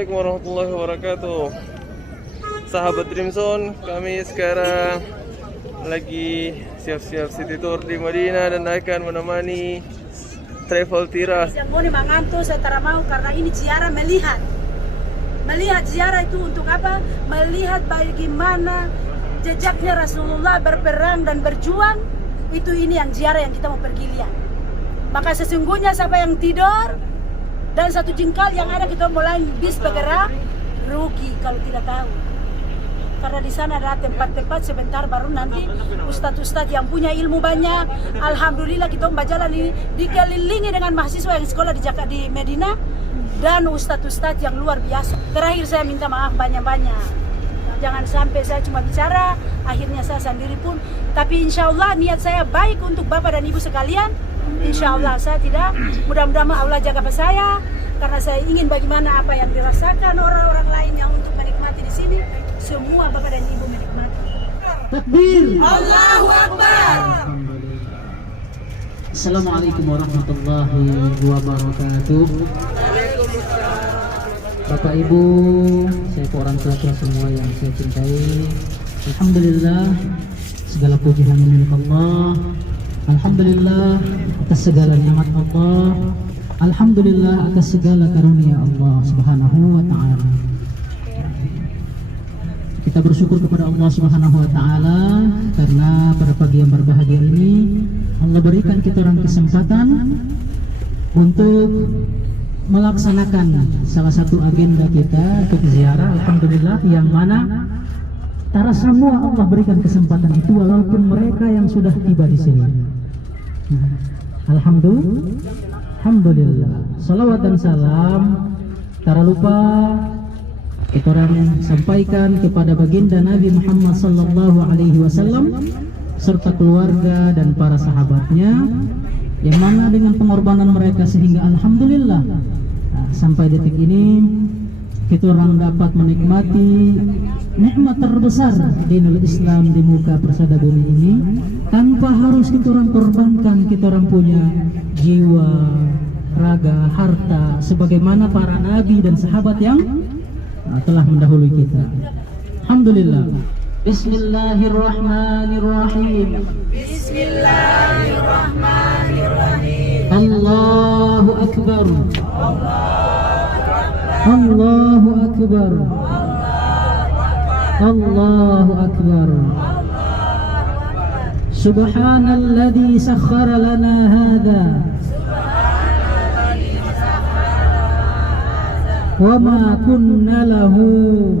Assalamualaikum warahmatullahi wabarakatuh. Sahabat Dreamzone, kami sekarang lagi siap-siap city tour di Madinah dan akan menemani travel Tira. Yang mau mengantuk saya tak mau karena ini ziarah melihat ziarah itu untuk apa? Melihat bagaimana jejaknya Rasulullah berperang dan berjuang. Itu ini yang ziarah yang kita mau pergi lihat. Maka sesungguhnya siapa yang tidur dan satu jengkal yang ada kita mulai bis bergerak, rugi kalau tidak tahu. Karena di sana ada tempat-tempat sebentar baru nanti ustadz-ustadz yang punya ilmu banyak. Alhamdulillah kita berjalan ini dikelilingi dengan mahasiswa yang sekolah di Medina dan ustadz-ustadz yang luar biasa. Terakhir saya minta maaf banyak-banyak. Jangan sampai saya cuma bicara, akhirnya saya sendiri pun. Tapi insya Allah niat saya baik untuk Bapak dan Ibu sekalian. Insya Allah saya tidak, mudah-mudahan Allah jaga saya. Karena saya ingin bagaimana apa yang dirasakan orang-orang lain yang untuk menikmati di sini. Semua Bapak dan Ibu menikmati. Takbir. Allahu Akbar. Assalamualaikum warahmatullahi wabarakatuh. Bapak Ibu, saya orang tua semua yang saya cintai. Alhamdulillah, segala puji hanya milik Allah. Alhamdulillah atas segala nikmat Allah. Alhamdulillah atas segala karunia Allah Subhanahu wa taala. Kita bersyukur kepada Allah Subhanahu wa taala karena pada pagi yang berbahagia ini Allah berikan kita orang kesempatan untuk melaksanakan salah satu agenda kita untuk ziarah. Alhamdulillah, yang mana tara semua Allah berikan kesempatan itu walaupun mereka yang sudah tiba di sini. Alhamdulillah. Salawat dan salam tara lupa kita orang sampaikan kepada baginda Nabi Muhammad sallallahu alaihi wasallam serta keluarga dan para sahabatnya yang mana dengan pengorbanan mereka sehingga alhamdulillah sampai detik ini kita orang dapat menikmati nikmat terbesar di Islam di muka persada bumi ini tanpa harus kita orang korbankan kita orang punya jiwa, raga, harta sebagaimana para nabi dan sahabat yang telah mendahului kita. Alhamdulillah. Bismillahirrahmanirrahim. Bismillahirrahmanirrahim. Allahu Akbar. Allahu Akbar. Allahu Akbar. Subhanalladzi sakhkhara lana hadza wa ma kunna lahu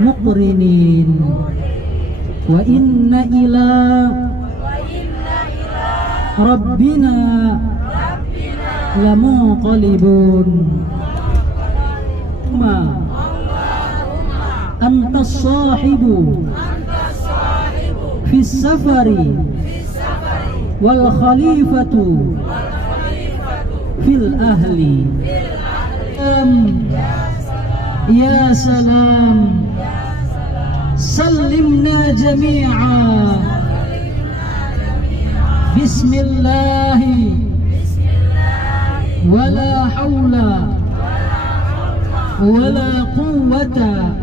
muqrinin wa inna ila rabbina lamunqalibun. Anta sahibu fis safari wal khalifatu fil ahli. Ya salam sallimna jami'a. Bismillahi wala hawla wala quwwata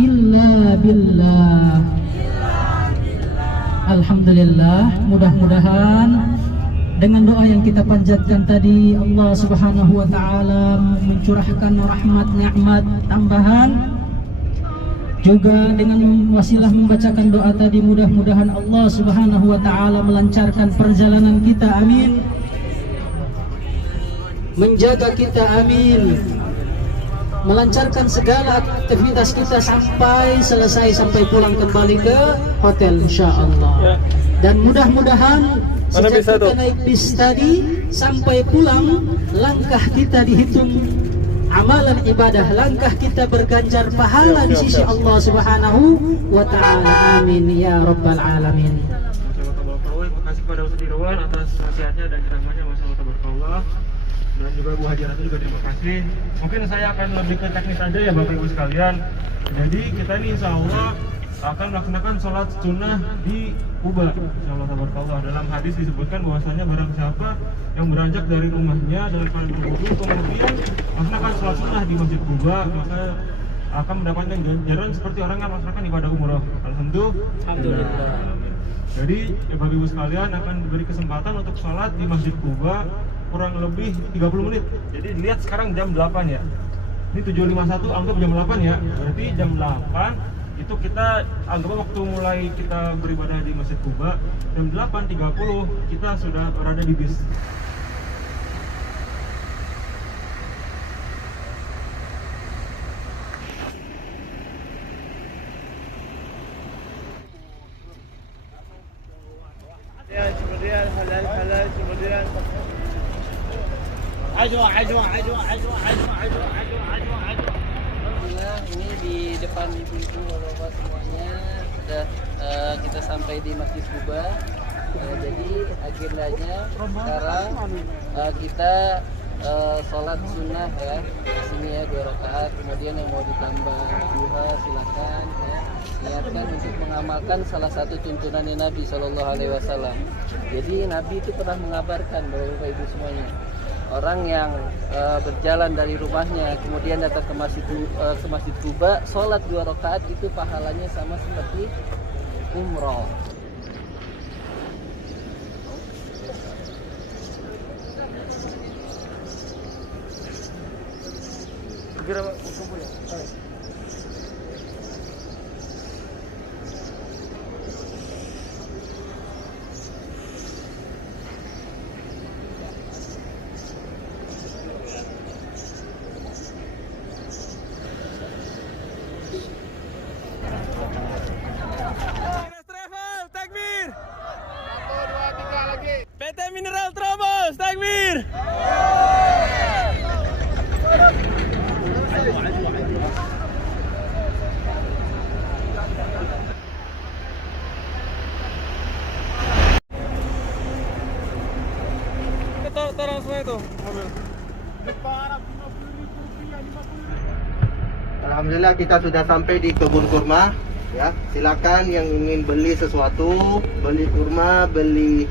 illa billah. Alhamdulillah, mudah-mudahan dengan doa yang kita panjatkan tadi Allah Subhanahu wa taala mencurahkan rahmat nikmat tambahan. Juga dengan wasilah membacakan doa tadi mudah-mudahan Allah Subhanahu wa taala melancarkan perjalanan kita, amin. Menjaga kita, amin. Melancarkan segala aktivitas kita sampai selesai, sampai pulang kembali ke hotel insyaallah. Dan mudah-mudahan sejak kita naik bis tadi sampai pulang langkah kita dihitung amalan ibadah, langkah kita berganjar pahala di sisi Allah Subhanahu wa taala, amin ya rabbal alamin. Terima kasih kepada Ustaz Irwan atas nasihatnya dan ceramahnya, masyaallah tabarakallah. Dan juga Bu Haji Ratu juga terima kasih. Mungkin saya akan lebih ke teknis aja ya Bapak Ibu sekalian. Jadi kita ini insya Allah akan melaksanakan sholat sunnah di Kuba. Insyaallah tabarakallah. Dalam hadis disebutkan bahwasanya barang siapa yang beranjak dari rumahnya dalam keadaan berwudu kemudian melaksanakan sholat sunnah di Masjid Kuba, maka akan mendapatkan ganjaran seperti orang yang melaksanakan ibadah umroh. Alhamdulillah. Jadi Bapak Ibu sekalian akan diberi kesempatan untuk sholat di Masjid Kuba kurang lebih 30 menit. Jadi dilihat sekarang jam 8 ya. Ini 7.51, anggap jam 8 ya. Berarti jam 8 itu kita anggap waktu mulai kita beribadah di Masjid Kuba. Jam 8.30 kita sudah berada di bis. Kemudian halal, kemudian Alhamdulillah, ini di depan pintu Bapak semuanya sudah kita sampai di Masjid Kuba. Jadi agendanya sekarang kita sholat sunnah ya di sini ya 2 rakaat. Kemudian yang mau ditambah duha silakan ya. Niatkan untuk mengamalkan salah satu tuntunan Nabi Shallallahu Alaihi Wasallam. Jadi Nabi itu pernah mengabarkan Bapak Ibu semuanya, orang yang berjalan dari rumahnya kemudian datang ke Masjid Kuba, sholat 2 rakaat itu pahalanya sama seperti umroh. segera kumpul ya. PT Mineral Trobos, takbir! Tolong semua itu mobil. Alhamdulillah kita sudah sampai di kebun kurma. Ya, silakan yang ingin beli sesuatu, beli kurma, beli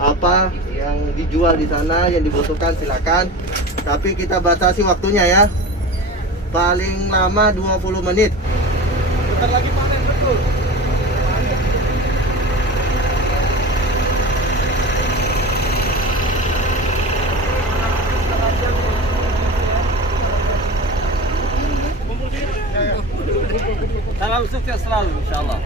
apa yang dijual di sana yang dibutuhkan silakan. Tapi kita batasi waktunya ya. Paling lama 20 menit. Bentar lagi panen betul. Salam sukses selalu insyaallah.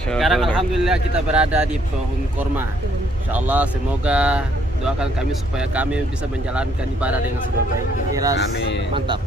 Sekarang alhamdulillah kita berada di pohon kurma. Insyaallah semoga doakan kami supaya kami bisa menjalankan ibadah dengan sebaik-baik. Ikhlas. Amin. Mantap.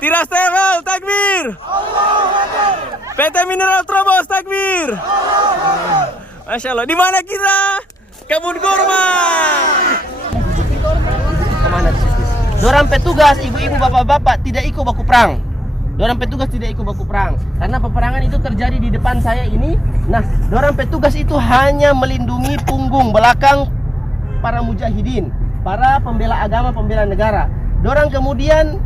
Tiras Tevel, takbir! PT Mineral Trobos, takbir! Masya Allah, di mana kita? Kebun kurma! Dorang petugas, ibu-ibu, bapak-bapak tidak ikut baku perang. Dorang petugas tidak ikut baku perang karena peperangan itu terjadi di depan saya ini. Nah, dorang petugas itu hanya melindungi punggung belakang para mujahidin, para pembela agama, pembela negara. Dorang kemudian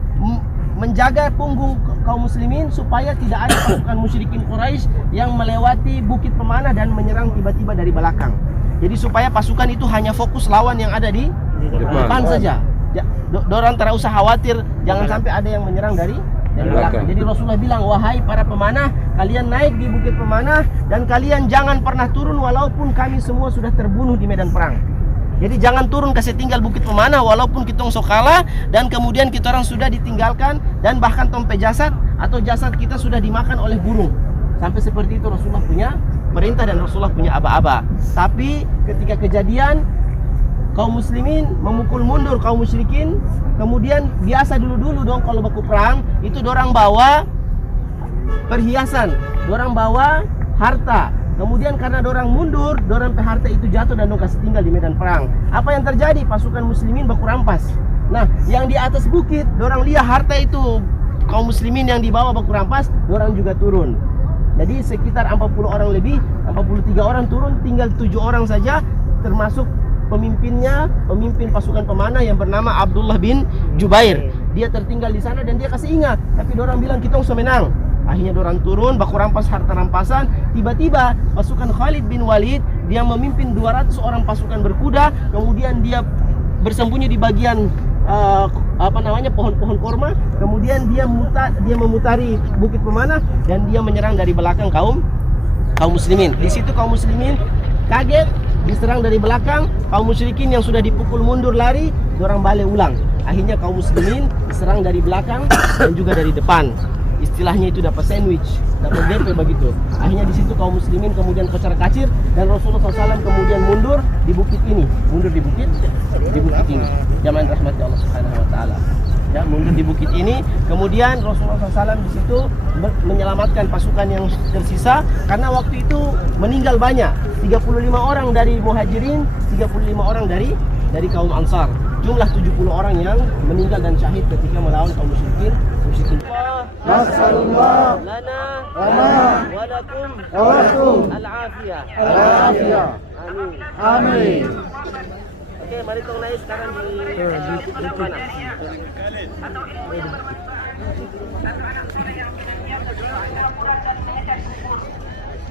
menjaga punggung kaum muslimin supaya tidak ada pasukan musyrikin Quraisy yang melewati Bukit Pemanah dan menyerang tiba-tiba dari belakang. Jadi supaya pasukan itu hanya fokus lawan yang ada di depan saja. Ya, dorang tidak usah khawatir jangan sampai ada yang menyerang dari belakang. Jadi Rasulullah bilang, wahai para pemanah, kalian naik di Bukit Pemanah dan kalian jangan pernah turun walaupun kami semua sudah terbunuh di medan perang. Jadi jangan turun kasih tinggal Bukit Pemanah walaupun kita sok kalah dan kemudian kita orang sudah ditinggalkan dan bahkan tompe jasad atau jasad kita sudah dimakan oleh burung. Sampai seperti itu Rasulullah punya perintah dan Rasulullah punya aba-aba. Tapi ketika kejadian kaum muslimin memukul mundur kaum musyrikin, kemudian biasa dulu-dulu dong kalau baku perang itu dorang bawa perhiasan, dorang bawa harta, Kemudian karena dorang mundur, dorang harta itu jatuh dan dorang kasih tinggal di medan perang. Apa yang terjadi? Pasukan muslimin baku rampas. Nah, yang di atas bukit, dorang lihat harta itu kaum muslimin yang dibawa baku rampas, dorang juga turun. Jadi sekitar 40 orang lebih, 43 orang turun, tinggal 7 orang saja, termasuk pemimpinnya, pemimpin pasukan pemanah yang bernama Abdullah bin Jubair. Dia tertinggal di sana dan dia kasih ingat, tapi dorang bilang kita usah menang. Akhirnya dorang turun, baku rampas harta rampasan. Tiba-tiba pasukan Khalid bin Walid, dia memimpin 200 orang pasukan berkuda. Kemudian dia bersembunyi di bagian pohon-pohon korma. Kemudian dia memutari bukit pemanah dan dia menyerang dari belakang kaum muslimin. Di situ kaum muslimin kaget, diserang dari belakang. Kaum musyrikin yang sudah dipukul mundur lari, dorang balik ulang. Akhirnya kaum muslimin diserang dari belakang dan juga dari depan. Istilahnya itu dapat sandwich, dapat gempel begitu. Akhirnya di situ kaum muslimin kemudian kocar-kacir dan Rasulullah SAW kemudian mundur di bukit ini, Zaman rahmat Allah Subhanahu Wa Taala. Ya, mundur di bukit ini. Kemudian Rasulullah SAW di situ menyelamatkan pasukan yang tersisa karena waktu itu meninggal banyak, 35 orang dari Muhajirin, 35 orang dari kaum Ansar. Jumlah 70 orang yang meninggal dan syahid ketika melawan kaum musyrikin. Nasallallahu Lana walakum al-afiyah. Amin. Oke, mari tong naik sekarang di mana?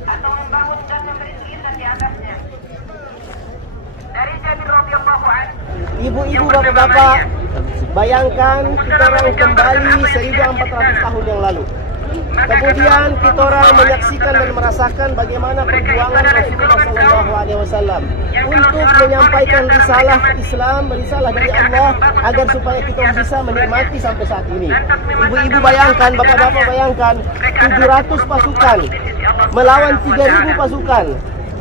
Atau membangun dan memberi sekitar di atasnya. Dari Jabir radhiyallahu anhu. Ibu-ibu, bapak-bapak, bayangkan kita orang kembali 1400 tahun yang lalu. Kemudian kita orang menyaksikan dan merasakan bagaimana perjuangan Rasulullah SAW untuk menyampaikan risalah Islam, risalah dari Allah agar supaya kita bisa menikmati sampai saat ini. Ibu-ibu bayangkan, bapak-bapak bayangkan 700 pasukan melawan 3000 pasukan.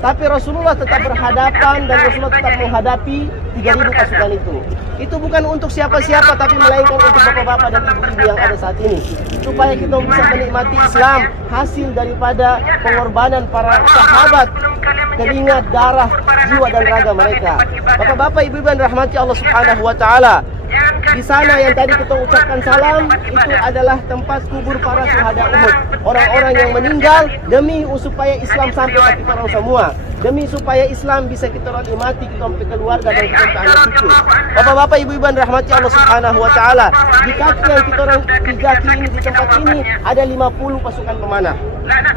Tapi Rasulullah tetap berhadapan dan Rasulullah tetap menghadapi 3000 pasukan itu. Itu bukan untuk siapa-siapa tapi melainkan untuk bapak-bapak dan ibu-ibu yang ada saat ini. Supaya kita bisa menikmati Islam hasil daripada pengorbanan para sahabat, keringat, darah, jiwa dan raga mereka. Bapak-bapak, ibu-ibu yang rahmati Allah Subhanahu Wa Taala. Di sana yang tadi kita ucapkan salam, itu adalah tempat kubur para syuhada Uhud. Orang-orang yang meninggal demi supaya Islam sampai ke kita orang semua. Demi supaya Islam bisa kita nikmati, kita sampai keluarga dan kita sampai anak cucu. Bapak-bapak, ibu-ibu yang rahmati Allah Subhanahu Wa Taala. Di kaki yang kita orang pijaki ini, di tempat ini ada 50 pasukan pemanah.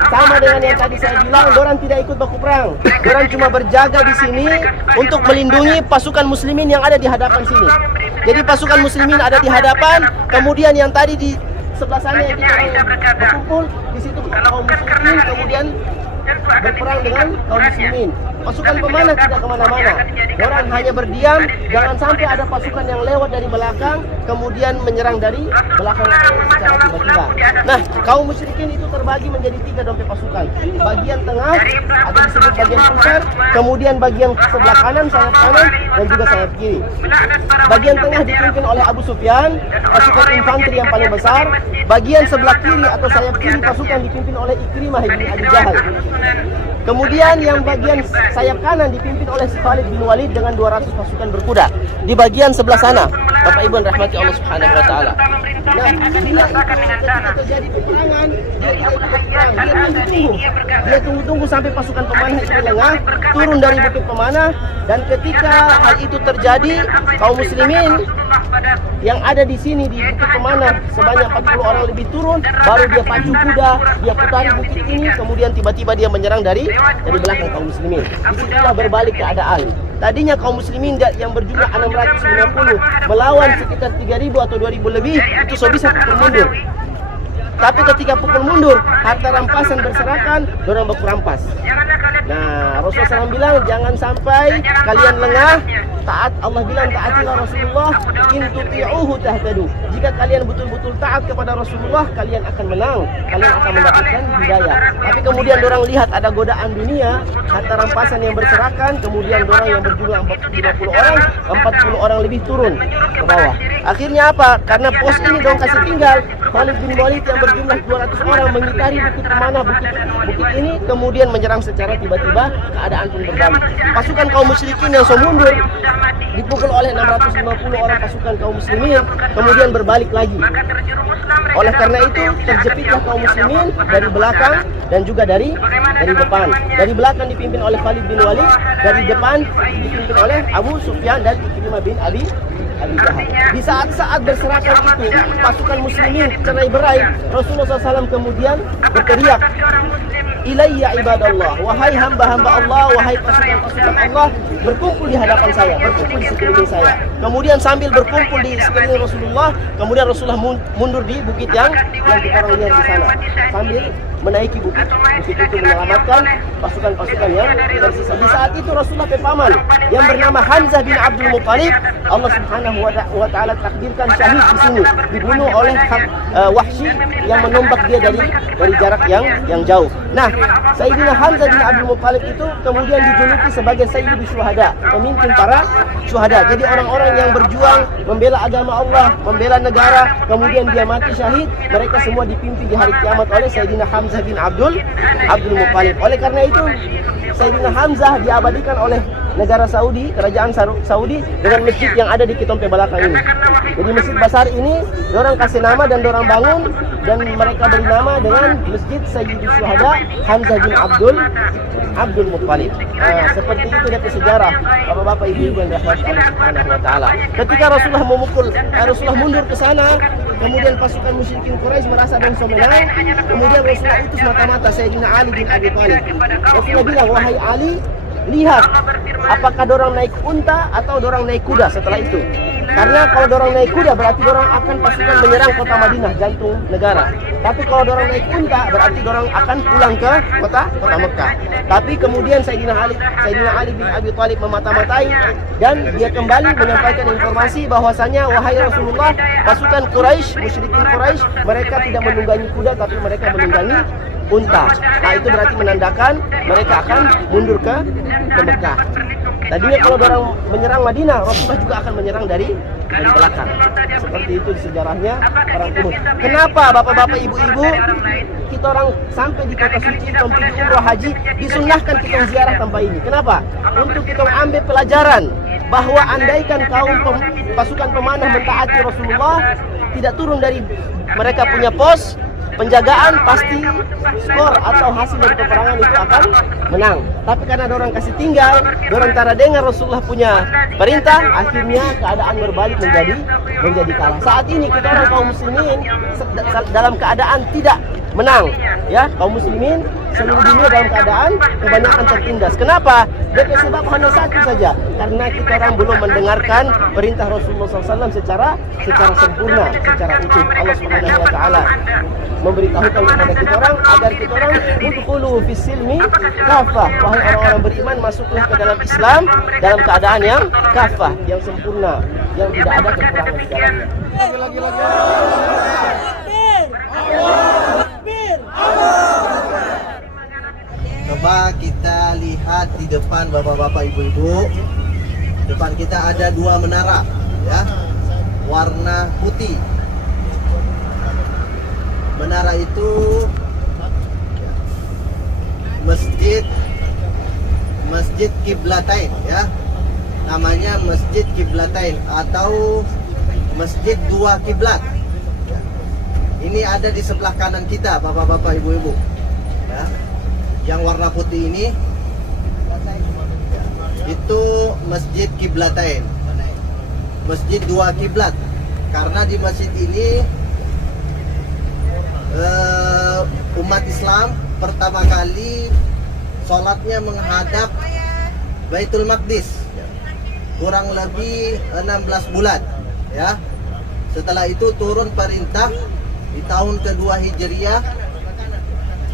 Sama dengan yang tadi saya bilang, dorang tidak ikut baku perang. Dorang cuma berjaga di sini untuk melindungi pasukan muslimin yang ada di hadapan sini. Jadi pasukan muslimin ada di hadapan, kemudian yang tadi di sebelah sana yang kita berkumpul, di situ kaum muslimin kemudian berperang dengan kaum muslimin. Pasukan pemanah tidak kemana-mana. Orang hanya berdiam, jangan sampai ada pasukan yang lewat dari belakang kemudian menyerang dari belakang secara tiba-tiba. Nah, kaum musyrikin itu terbagi menjadi 3 dompet pasukan. Bagian tengah atau disebut bagian pusar, kemudian bagian sebelah kanan, sayap kanan, dan juga sayap kiri. Bagian tengah dipimpin oleh Abu Sufyan, pasukan infanteri yang paling besar. Bagian sebelah kiri atau sayap kiri pasukan dipimpin oleh Ikrimah bin Abi Jahal. Kemudian yang bagian sayap kanan dipimpin oleh Khalid bin Walid dengan 200 pasukan berkuda. Di bagian sebelah sana, Bapak Ibu yang rahmati Allah Subhanahu Wa Taala. Nah, bila terjadi peperangan, dia tunggu-tunggu sampai pasukan pemanah itu lengah, turun dari bukit pemanah, dan ketika hal itu terjadi, kaum muslimin yang ada di sini di bukit pemanah sebanyak 40 orang lebih turun, baru dia pacu kuda, dia putari bukit ini, kemudian tiba-tiba dia menyerang dari belakang kaum muslimin. Disitulah berbalik keadaan. Tadinya kaum muslimin yang berjumlah 650 melawan sekitar 3000 atau 2000 lebih, itu so bisa pukul mundur. Tapi ketika pukul mundur, harta rampasan berserakan, dorang baku rampas. Nah, Rasulullah SAW bilang jangan sampai kalian lengah, taat. Allah bilang taatilah Rasulullah, in tuti'uhu tahtadu. Jika kalian betul-betul taat kepada Rasulullah, kalian akan menang, kalian akan mendapatkan hidayah. Tapi kemudian dorang lihat ada godaan dunia, harta rampasan yang berserakan, kemudian dorang yang berjumlah 50 orang, 40 orang lebih turun ke bawah. Akhirnya apa? Karena pos ini dong kasih tinggal, Khalid bin Walid yang berjumlah 200 orang mengitari bukit mana bukit ini, kemudian menyerang secara tiba-tiba, keadaan pun berbalik. Pasukan kaum musyrikin yang mundur dipukul oleh 650 orang pasukan kaum muslimin, kemudian berbalik lagi. Oleh karena itu terjepitlah kaum muslimin dari belakang dan juga dari depan. Dari belakang dipimpin oleh Khalid bin Walid, dari depan dipimpin oleh Abu Sufyan dan Ikrimah bin Abi Jahal. Di saat-saat berserakan itu, pasukan muslimin cerai-berai, Rasulullah SAW kemudian berteriak, "Ilayya ibadallah, wahai hamba-hamba Allah, wahai pasukan-pasukan Allah, berkumpul di hadapan saya, berkumpul di sekeliling saya." Kemudian sambil berkumpul di sekeliling Rasulullah, kemudian Rasulullah mundur di bukit yang kita orang lihat di sana, sambil menaiki bukit itu menyelamatkan pasukan-pasukan yang tersisa. Di saat itu Rasulullah pepaman yang bernama Hamzah bin Abdul Muttalib, Allah Subhanahu wa taala takdirkan syahid di sini, dibunuh oleh Wahsy yang menombak dia dari jarak yang jauh. Nah, Sayyidina Hamzah bin Abdul Muttalib itu kemudian dijuluki sebagai Sayyidul Syuhada, pemimpin para syuhada. Jadi orang-orang yang berjuang membela agama Allah, membela negara, kemudian dia mati syahid, mereka semua dipimpin di hari kiamat oleh Sayyidina Hamzah bin Abdul Muttalib. Oleh karena itu Sayyidina Hamzah diabadikan oleh negara Saudi, kerajaan Saudi, dengan masjid yang ada di Kitompe belakang ini. Jadi masjid besar ini dorang kasih nama dan dorang bangun, dan mereka beri nama dengan Masjid Sayyidul Syuhada Hamzah bin Abdul Muttalib. Seperti itu dari sejarah bapak-bapak ibu-ibu yang dirahmati Allah Subhanahu wa taala. Ketika Rasulullah mundur ke sana, kemudian pasukan musyrikin Quraisy merasa dan menang, kemudian Rasulullah utus mata-mata Sayyidina Ali bin Abi Thalib. Rasulullah bilang, "Wahai Ali, lihat apakah dorang naik unta atau dorang naik kuda setelah itu. Karena kalau dorang naik kuda berarti dorang akan pasukan menyerang kota Madinah, jantung negara. Tapi kalau dorang naik unta berarti dorang akan pulang ke kota Mekah." Tapi kemudian Sayyidina Ali bin Abi Thalib memata-matai, dan dia kembali menyampaikan informasi bahwasanya, "Wahai Rasulullah, pasukan Quraisy, musyrikin Quraisy, mereka tidak menunggangi kuda tapi mereka menunggangi unta." Nah, itu berarti menandakan mereka akan mundur ke Mekah. Tadinya kalau orang menyerang Madinah, Rasulullah juga akan menyerang dari belakang. Seperti itu sejarahnya perang Uhud. Kenapa bapak-bapak ibu-ibu kita orang sampai di kota suci, kita pergi umrah haji, disunnahkan kita ziarah tanpa ini? Kenapa? Untuk kita ambil pelajaran bahwa andaikan kaum pasukan pemanah mentaati Rasulullah, tidak turun dari mereka punya pos penjagaan, pasti skor atau hasil dari peperangan itu akan menang. Tapi karena dorang kasih tinggal, dorang tara dengar Rasulullah punya perintah, akhirnya keadaan berbalik menjadi kalah. Saat ini kita orang kaum muslimin dalam keadaan tidak menang, ya, kaum muslimin seluruh dunia dalam keadaan kebanyakan tertindas. Kenapa? DP sebab hanya satu saja, karena kita orang belum mendengarkan perintah Rasulullah SAW secara sempurna, secara utuh. Allah Subhanahu wa taala memberitahukan kepada kita orang agar kita orang udkhulu fis silmi kafah. Wahai orang-orang beriman, masuklah ke dalam Islam dalam keadaan yang kafah, yang sempurna, yang tidak ada kekurangan di dalamnya. Coba kita lihat di depan bapak-bapak ibu-ibu. Depan kita ada dua menara, ya, warna putih. Menara itu Masjid Qiblatain, ya. Namanya Masjid Qiblatain atau Masjid Dua Kiblat. Ini ada di sebelah kanan kita, bapak-bapak ibu-ibu, ya. Yang warna putih ini itu Masjid Qiblatain, Masjid Dua Kiblat. Karena di masjid ini umat Islam pertama kali sholatnya menghadap Baitul Maqdis, kurang lebih 16 bulan, ya. Setelah itu turun perintah di tahun kedua Hijriah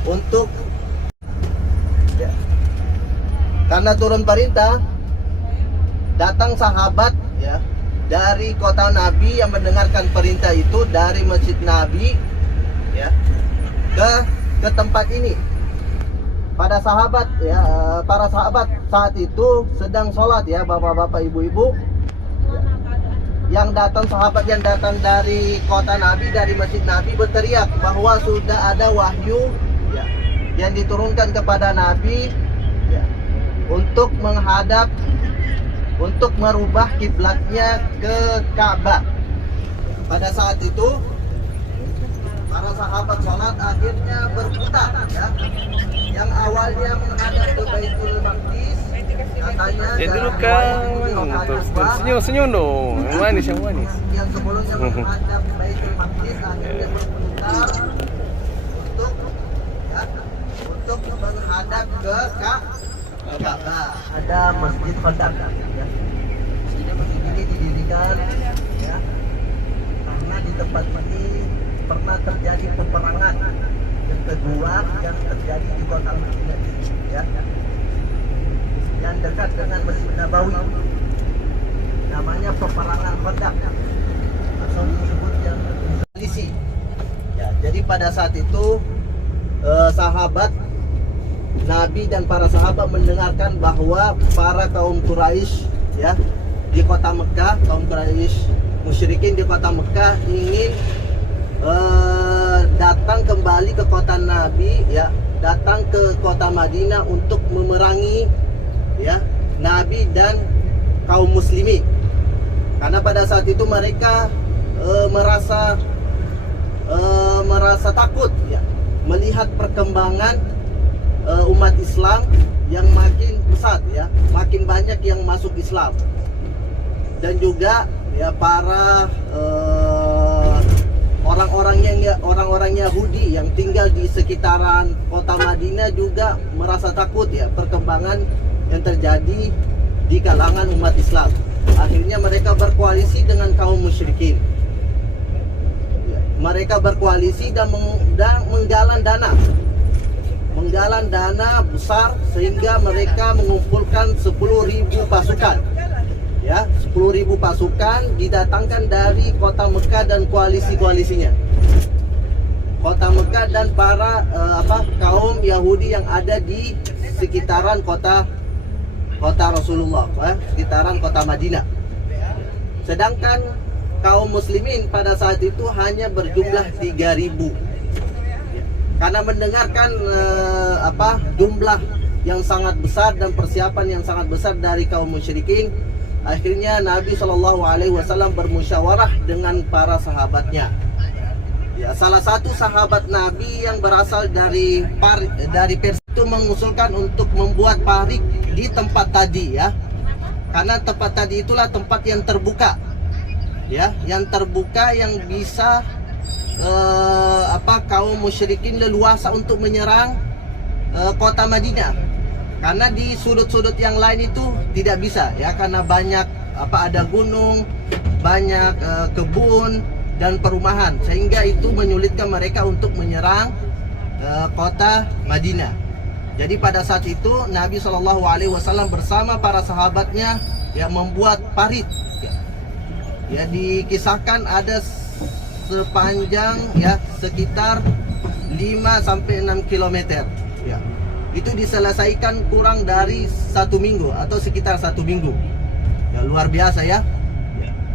untuk, karena turun perintah datang sahabat ya dari kota Nabi yang mendengarkan perintah itu dari masjid Nabi ya ke tempat ini. Pada sahabat ya, para sahabat saat itu sedang sholat ya, bapak-bapak, ibu-ibu. Yang datang, sahabat yang datang dari kota Nabi, dari masjid Nabi berteriak bahwa sudah ada wahyu ya, yang diturunkan kepada Nabi ya, untuk menghadap, untuk merubah kiblatnya ke Ka'bah. Pada saat itu para sahabat sholat akhirnya berputar ya. Yang awalnya menghadap ke Baitul Maqdis, katanya Jadi dulu kan senyum-senyum dong. Yang manis, yang manis. yang sebelumnya menghadap Baitul Maqdis akhirnya berputar untuk menghadap ke Ka'bah. Ada Masjid Khandaq ya. Jadi masjid ini didirikan ya karena di tempat ini pernah terjadi peperangan yang kedua yang terjadi di kota Madinah ya, yang dekat dengan Masjid Nabawi, namanya peperangan Khandaq atau disebut yang koalisi ya. Jadi pada saat itu sahabat Nabi dan para sahabat mendengarkan bahwa para kaum Quraisy ya di kota Mekah, kaum Quraisy musyrikin di kota Mekah ingin datang kembali ke kota Nabi ya, datang ke kota Madinah untuk memerangi ya Nabi dan kaum muslimin. Karena pada saat itu mereka merasa takut ya melihat perkembangan umat Islam yang makin pesat ya, makin banyak yang masuk Islam. Dan juga ya para orang-orang Yahudi yang tinggal di sekitaran kota Madinah juga merasa takut ya perkembangan yang terjadi di kalangan umat Islam. Akhirnya mereka berkoalisi dengan kaum musyrikin. Mereka berkoalisi dan menggalang dana besar sehingga mereka mengumpulkan 10.000 pasukan. Ya, 10.000 pasukan didatangkan dari kota Mekah dan koalisi-koalisinya. Kota Mekah dan para kaum Yahudi yang ada di sekitaran kota Rasulullah, sekitaran kota Madinah. Sedangkan kaum muslimin pada saat itu hanya berjumlah 3.000. Karena mendengarkan jumlah yang sangat besar dan persiapan yang sangat besar dari kaum musyrikin, akhirnya Nabi SAW bermusyawarah dengan para sahabatnya. Ya, salah satu sahabat Nabi yang berasal dari Persia itu mengusulkan untuk membuat parik di tempat tadi ya. Karena tempat tadi itulah tempat yang terbuka. Ya, yang terbuka yang bisa kaum musyrikin leluasa untuk menyerang kota Madinah. Karena di sudut-sudut yang lain itu tidak bisa ya, karena banyak ada gunung, banyak kebun dan perumahan, sehingga itu menyulitkan mereka untuk menyerang kota Madinah. Jadi pada saat itu Nabi SAW bersama para sahabatnya yang membuat parit ya, dikisahkan ada sepanjang ya sekitar 5-6 km ya. Itu diselesaikan kurang dari 1 minggu atau sekitar 1 minggu ya, luar biasa ya.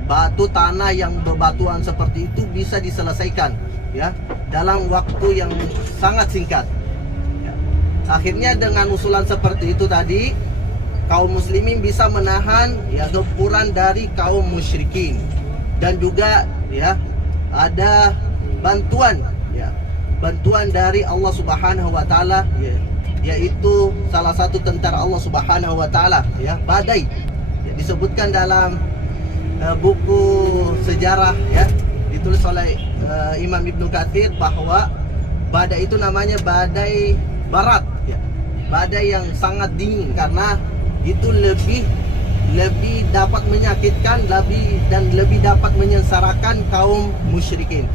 Batu tanah yang bebatuan seperti itu bisa diselesaikan ya dalam waktu yang sangat singkat ya. Akhirnya dengan usulan seperti itu tadi, kaum muslimin bisa menahan ya gempuran dari kaum musyrikin. Dan juga ya ada bantuan dari Allah Subhanahu wa taala ya, yaitu salah satu tentara Allah Subhanahu wa taala ya, badai ya, disebutkan dalam buku sejarah ya, ditulis oleh Imam Ibnu Katsir bahwa badai itu namanya badai barat ya, badai yang sangat dingin karena itu lebih dapat menyakitkan, lebih dapat menyengsarakan kaum musyrikin.